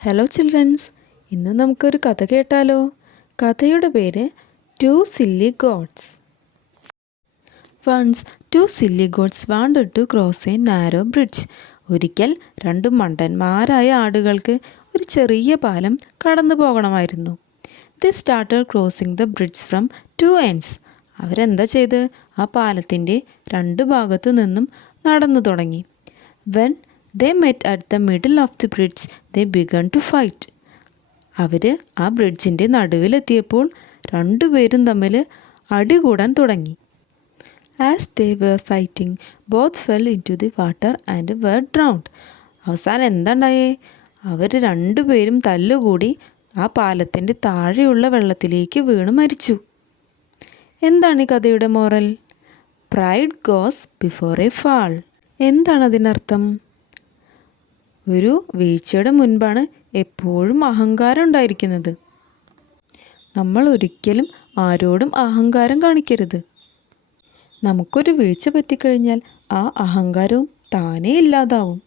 Hello children's, ഇന്ന് നമുക്കൊരു കഥ കേട്ടാലോ? കഥയുടെ പേര് two silly goats. Once two silly goats wanted to cross a narrow bridge. ഒരിക്കൽ രണ്ട് മണ്ടന്മാരായ ആടുകൾക്ക് ഒരു ചെറിയ പാലം കടന്നു പോകണമായിരുന്നു. They started crossing the bridge from two ends. അവരെന്താ ചെയ്ത് ആ പാലത്തിൻ്റെ രണ്ട് ഭാഗത്തു നിന്നും നടന്നു തുടങ്ങി. When they met at the middle of the bridge, they began to fight. അവർ ആ ബ്രിഡ്ജിൻ്റെ നടുവിലെത്തിയപ്പോൾ രണ്ടുപേരും തമ്മിൽ അടികൂടാൻ തുടങ്ങി. As they were fighting, both fell into the water and were drowned. അവസാനം എന്താണ്ടായേ? അവർ രണ്ടുപേരും തല്ലുകൂടി ആ പാലത്തിൻ്റെ താഴെയുള്ള വെള്ളത്തിലേക്ക് വീണ് മരിച്ചു. എന്താണ് ഈ കഥയുടെ moral? Pride goes before A fall. എന്താണ് അതിനർത്ഥം? ഒരു വീഴ്ചയുടെ മുൻപാണ് എപ്പോഴും അഹങ്കാരം ഉണ്ടായിരിക്കുന്നത്. നമ്മൾ ഒരിക്കലും ആരോടും അഹങ്കാരം കാണിക്കരുത്. നമുക്കൊരു വീഴ്ച പറ്റിക്കഴിഞ്ഞാൽ ആ അഹങ്കാരവും താനേ ഇല്ലാതാവും.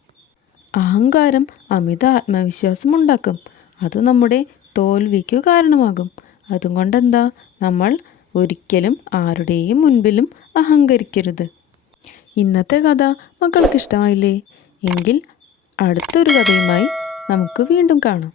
അഹങ്കാരം അമിത ആത്മവിശ്വാസം ഉണ്ടാക്കും. അത് നമ്മുടെ തോൽവിക്കു കാരണമാകും. അതുകൊണ്ടെന്താ, നമ്മൾ ഒരിക്കലും ആരുടെയും മുൻപിലും അഹങ്കരിക്കരുത്. ഇന്നത്തെ കഥ മക്കൾക്ക് ഇഷ്ടമായില്ലേ? എങ്കിൽ അടുത്തൊരു കഥയുമായി നമുക്ക് വീണ്ടും കാണാം.